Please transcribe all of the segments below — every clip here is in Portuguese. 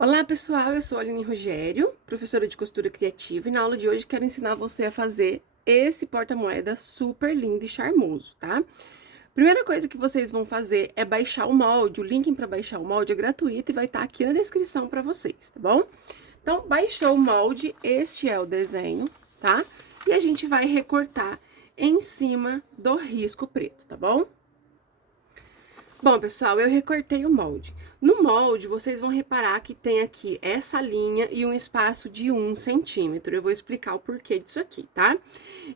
Olá pessoal, eu sou a Aline Rogério, professora de costura criativa, e na aula de hoje quero ensinar você a fazer esse porta-moeda super lindo e charmoso, tá? Primeira coisa que vocês vão fazer é baixar o molde, o link para baixar o molde é gratuito e vai estar aqui na descrição para vocês, tá bom? Então, baixou o molde, este é o desenho, tá? E a gente vai recortar em cima do risco preto, tá bom? Bom, pessoal, eu recortei o molde. No molde, vocês vão reparar que tem aqui essa linha e um espaço de 1 centímetro. Eu vou explicar o porquê disso aqui, tá?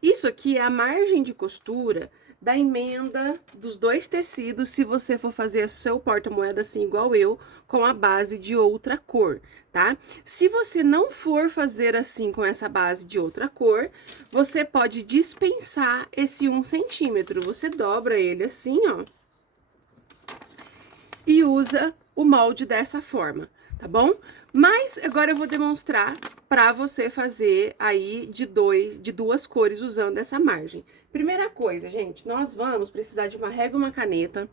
Isso aqui é a margem de costura da emenda dos dois tecidos, se você for fazer seu porta-moeda assim, igual eu, com a base de outra cor, tá? Se você não for fazer assim com essa base de outra cor, você pode dispensar esse 1 centímetro. Você dobra ele assim, ó, e usa o molde dessa forma, tá bom? Mas agora eu vou demonstrar para você fazer aí de duas cores usando essa margem. Primeira coisa, gente, nós vamos precisar de uma régua e uma caneta.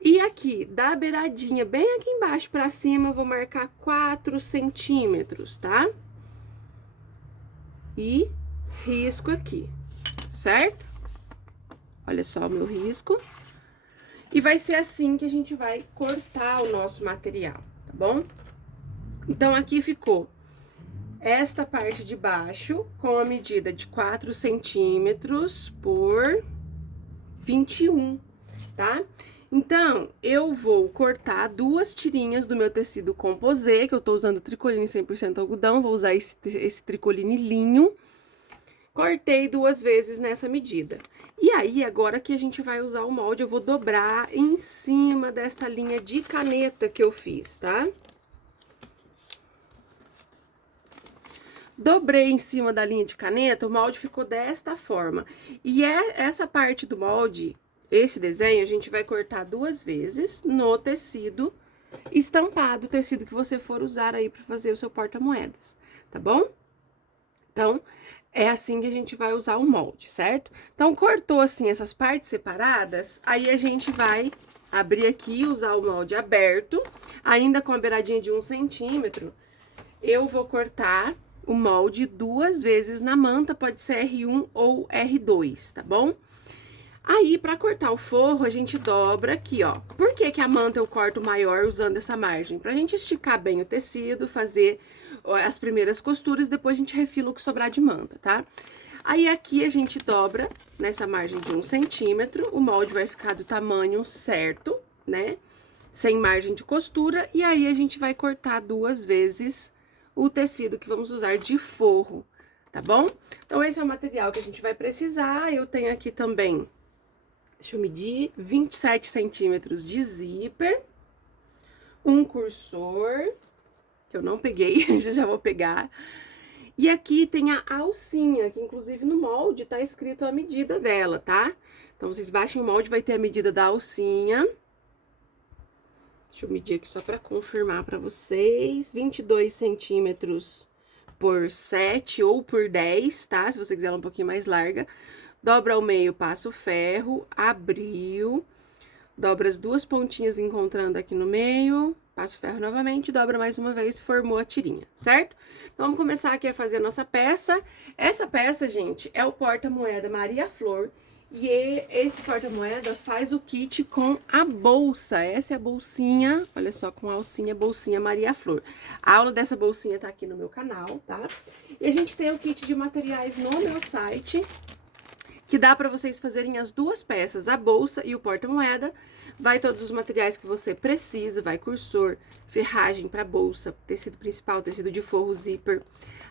E aqui, da beiradinha, bem aqui embaixo para cima, eu vou marcar 4 centímetros, tá? E risco aqui, certo? Olha só o meu risco. E vai ser assim que a gente vai cortar o nosso material, tá bom? Então, aqui ficou esta parte de baixo com a medida de 4 centímetros por 21, tá? Então, eu vou cortar duas tirinhas do meu tecido composê, que eu tô usando tricoline 100% algodão, vou usar esse tricoline linho. Cortei duas vezes nessa medida. E aí, agora que a gente vai usar o molde, eu vou dobrar em cima desta linha de caneta que eu fiz, tá? Dobrei em cima da linha de caneta, o molde ficou desta forma. E essa parte do molde, esse desenho, a gente vai cortar duas vezes no tecido estampado, o tecido que você for usar aí para fazer o seu porta-moedas, tá bom? Então, é assim que a gente vai usar o molde, certo? Então, cortou assim essas partes separadas, aí a gente vai abrir aqui e usar o molde aberto, ainda com a beiradinha de 1 centímetro, eu vou cortar o molde duas vezes na manta, pode ser R1 ou R2, tá bom? Aí, pra cortar o forro, a gente dobra aqui, ó. Por que que a manta eu corto maior usando essa margem? Pra gente esticar bem o tecido, fazer as primeiras costuras, depois a gente refila o que sobrar de manta, tá? Aí, aqui a gente dobra nessa margem de 1 centímetro, o molde vai ficar do tamanho certo, né? Sem margem de costura, e aí a gente vai cortar duas vezes o tecido que vamos usar de forro, tá bom? Então, esse é o material que a gente vai precisar. Eu tenho aqui também, deixa eu medir, 27 centímetros de zíper, um cursor, que eu não peguei, já vou pegar. E aqui tem a alcinha, que inclusive no molde tá escrito a medida dela, tá? Então, vocês baixem o molde, vai ter a medida da alcinha. Deixa eu medir aqui só pra confirmar pra vocês. 22 centímetros por 7 ou por 10, tá? Se você quiser ela um pouquinho mais larga. Dobra ao meio, passa o ferro, abriu, dobra as duas pontinhas encontrando aqui no meio, passa o ferro novamente, dobra mais uma vez e formou a tirinha, certo? Então, vamos começar aqui a fazer a nossa peça. Essa peça, gente, é o porta-moeda Maria Flor, e esse porta-moeda faz o kit com a bolsa. Essa é a bolsinha, olha só, com a alcinha, bolsinha Maria Flor. A aula dessa bolsinha tá aqui no meu canal, tá? E a gente tem o kit de materiais no meu site, que dá para vocês fazerem as duas peças, a bolsa e o porta-moeda. Vai todos os materiais que você precisa, vai cursor, ferragem para bolsa, tecido principal, tecido de forro, zíper,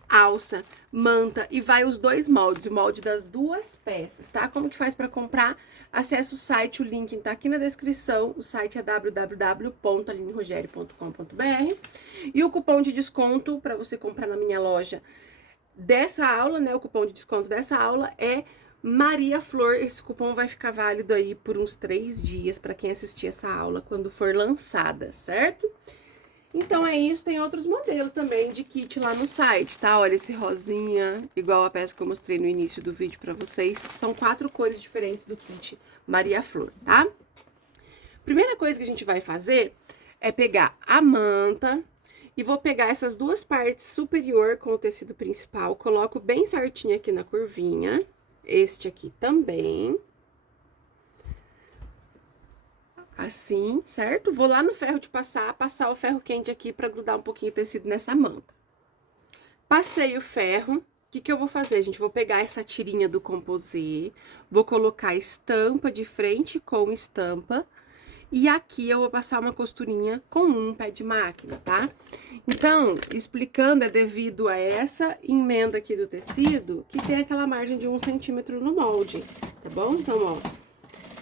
alça, manta, e vai os dois moldes, o molde das duas peças, tá? Como que faz para comprar? Acesse o site, o link tá aqui na descrição, o site é www.alinerogerio.com.br, e o cupom de desconto para você comprar na minha loja dessa aula, né, o cupom de desconto dessa aula é Maria Flor. Esse cupom vai ficar válido aí por uns 3 dias para quem assistir essa aula quando for lançada, certo? Então, é isso. Tem outros modelos também de kit lá no site, tá? Olha esse rosinha, igual a peça que eu mostrei no início do vídeo pra vocês. São 4 cores diferentes do kit Maria Flor, tá? Primeira coisa que a gente vai fazer é pegar a manta E vou pegar essas duas partes superior com o tecido principal, coloco bem certinho aqui na curvinha. Este aqui também. Assim, certo? Vou lá no ferro de passar o ferro quente aqui pra grudar um pouquinho o tecido nessa manta. Passei o ferro. O que eu vou fazer, gente? Vou pegar essa tirinha do composê, vou colocar estampa de frente com estampa. E aqui eu vou passar uma costurinha com um pé de máquina, tá? Então, explicando, é devido a essa emenda aqui do tecido, que tem aquela margem de 1 centímetro no molde, tá bom? Então, ó,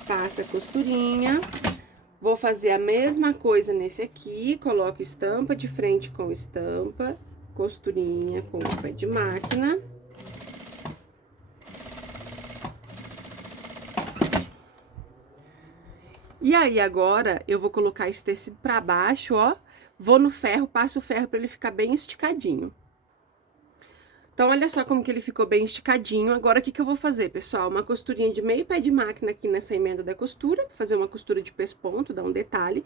passa a costurinha, vou fazer a mesma coisa nesse aqui, coloco estampa de frente com estampa, costurinha com o pé de máquina. E aí, agora, eu vou colocar esse tecido pra baixo, ó. Vou no ferro, passo o ferro pra ele ficar bem esticadinho. Então, olha só como que ele ficou bem esticadinho. Agora, o que eu vou fazer, pessoal? Uma costurinha de meio pé de máquina aqui nessa emenda da costura. Fazer uma costura de pesponto, dar um detalhe.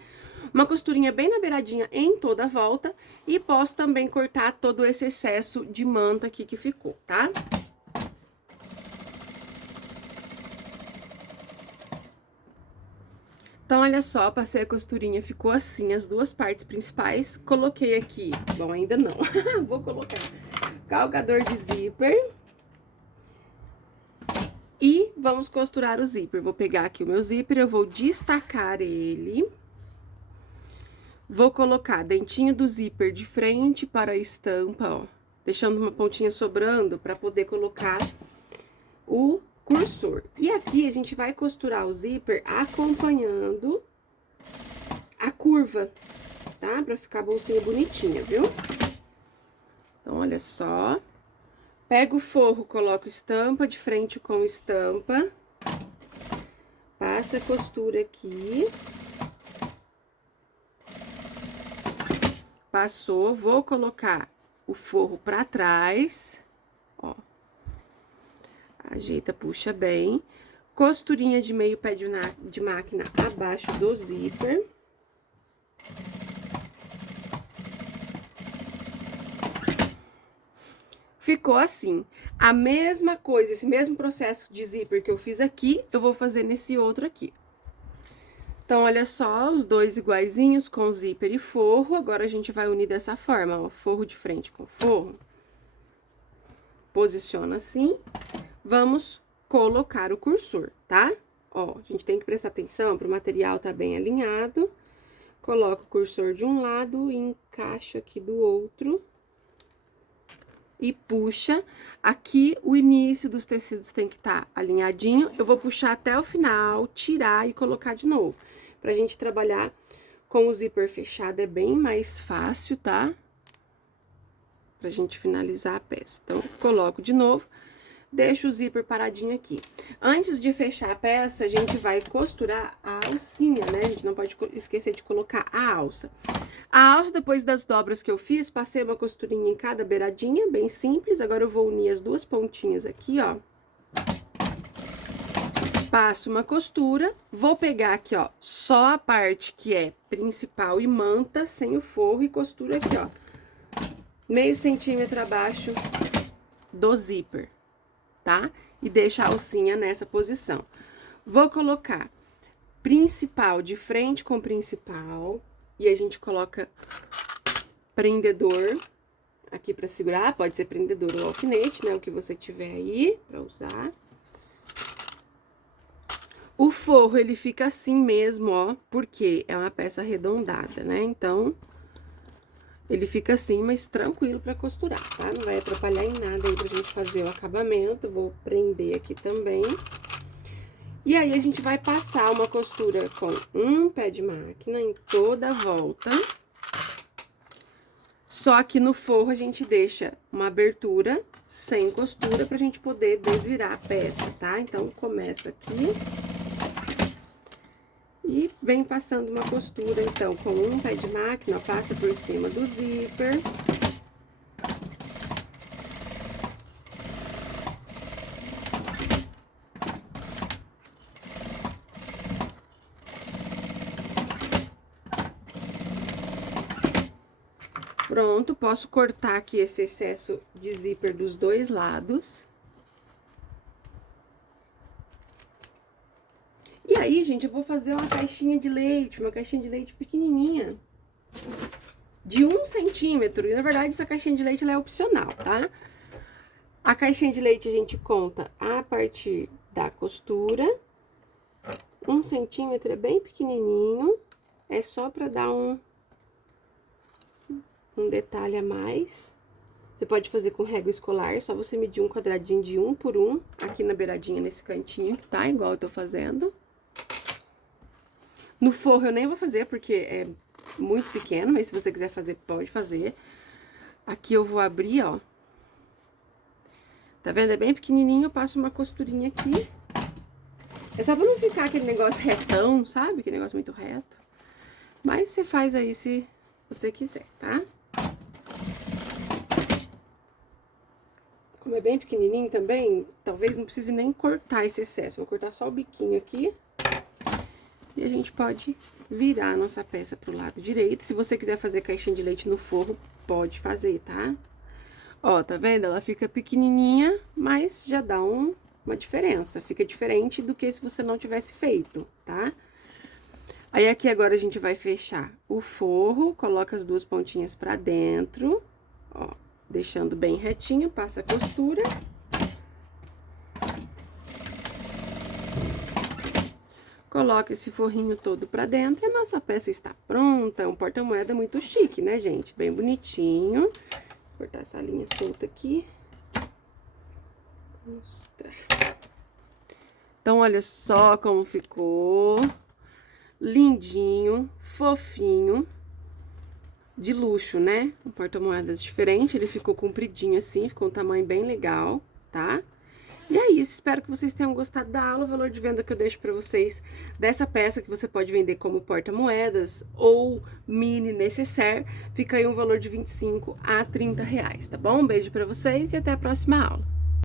Uma costurinha bem na beiradinha em toda a volta. E posso também cortar todo esse excesso de manta aqui que ficou, tá? Então, olha só, passei a costurinha, ficou assim, as duas partes principais. Coloquei aqui, bom, ainda não, vou colocar galgador de zíper. E vamos costurar o zíper. Vou pegar aqui o meu zíper, eu vou destacar ele. Vou colocar dentinho do zíper de frente para a estampa, ó. Deixando uma pontinha sobrando para poder colocar o cursor. E aqui a gente vai costurar o zíper acompanhando a curva, tá? Pra ficar a bolsinha bonitinha, viu? Então, olha só. Pego o forro, coloco estampa de frente com estampa. Passa a costura aqui. Passou, vou colocar o forro pra trás, ó. Ajeita, puxa bem. Costurinha de meio pé de máquina abaixo do zíper. Ficou assim. A mesma coisa, esse mesmo processo de zíper que eu fiz aqui, eu vou fazer nesse outro aqui. Então, olha só, os dois iguaizinhos com zíper e forro. Agora, a gente vai unir dessa forma, ó, forro de frente com forro. Posiciona assim. Vamos colocar o cursor, tá? Ó, a gente tem que prestar atenção para o material tá bem alinhado. Coloca o cursor de um lado e encaixa aqui do outro. E puxa. Aqui, o início dos tecidos tem que estar alinhadinho. Eu vou puxar até o final, tirar e colocar de novo. Pra gente trabalhar com o zíper fechado é bem mais fácil, tá? Pra gente finalizar a peça. Então, coloco de novo. Deixo o zíper paradinho aqui. Antes de fechar a peça, a gente vai costurar a alcinha, né? A gente não pode esquecer de colocar a alça. A alça, depois das dobras que eu fiz, passei uma costurinha em cada beiradinha, bem simples. Agora, eu vou unir as duas pontinhas aqui, ó. Passo uma costura, vou pegar aqui, ó, só a parte que é principal e manta, sem o forro, e costura aqui, ó. Meio centímetro abaixo do zíper. Tá? E deixa a alcinha nessa posição. Vou colocar principal de frente com principal. E a gente coloca prendedor aqui pra segurar. Pode ser prendedor ou alfinete, né? O que você tiver aí pra usar. O forro, ele fica assim mesmo, ó. Porque é uma peça arredondada, né? Então, ele fica assim, mas tranquilo pra costurar, tá? Não vai atrapalhar em nada aí pra gente fazer o acabamento. Vou prender aqui também. E aí, a gente vai passar uma costura com um pé de máquina em toda a volta. Só que no forro, a gente deixa uma abertura sem costura pra gente poder desvirar a peça, tá? Então, começa aqui. E vem passando uma costura, então, com um pé de máquina, passa por cima do zíper. Pronto, posso cortar aqui esse excesso de zíper dos dois lados. E aí, gente, eu vou fazer uma caixinha de leite pequenininha, de 1 centímetro. E, na verdade, essa caixinha de leite, ela é opcional, tá? A caixinha de leite a gente conta a partir da costura. 1 centímetro é bem pequenininho, é só pra dar um detalhe a mais. Você pode fazer com régua escolar, só você medir um quadradinho de 1 por 1, aqui na beiradinha, nesse cantinho, que tá igual eu tô fazendo. No forro eu nem vou fazer, porque é muito pequeno, mas se você quiser fazer, pode fazer. Aqui eu vou abrir, ó. Tá vendo? É bem pequenininho, eu passo uma costurinha aqui. É só pra não ficar aquele negócio retão, sabe? Aquele negócio muito reto. Mas você faz aí se você quiser, tá? Como é bem pequenininho também, talvez não precise nem cortar esse excesso. Vou cortar só o biquinho aqui. E a gente pode virar a nossa peça pro lado direito. Se você quiser fazer caixinha de leite no forro, pode fazer, tá? Ó, tá vendo? Ela fica pequenininha, mas já dá uma diferença. Fica diferente do que se você não tivesse feito, tá? Aí, aqui agora a gente vai fechar o forro, coloca as duas pontinhas pra dentro, ó, deixando bem retinho, passa a costura. Coloca esse forrinho todo pra dentro e a nossa peça está pronta. É um porta-moeda muito chique, né, gente? Bem bonitinho. Vou cortar essa linha solta aqui. Vou mostrar. Então, olha só como ficou. Lindinho, fofinho. De luxo, né? Um porta-moedas diferente. Ele ficou compridinho assim, ficou um tamanho bem legal, tá? E é isso, espero que vocês tenham gostado da aula. O valor de venda que eu deixo pra vocês dessa peça, que você pode vender como porta-moedas ou mini necessaire, fica aí um valor de R$25 a R$30, tá bom? Um beijo pra vocês e até a próxima aula.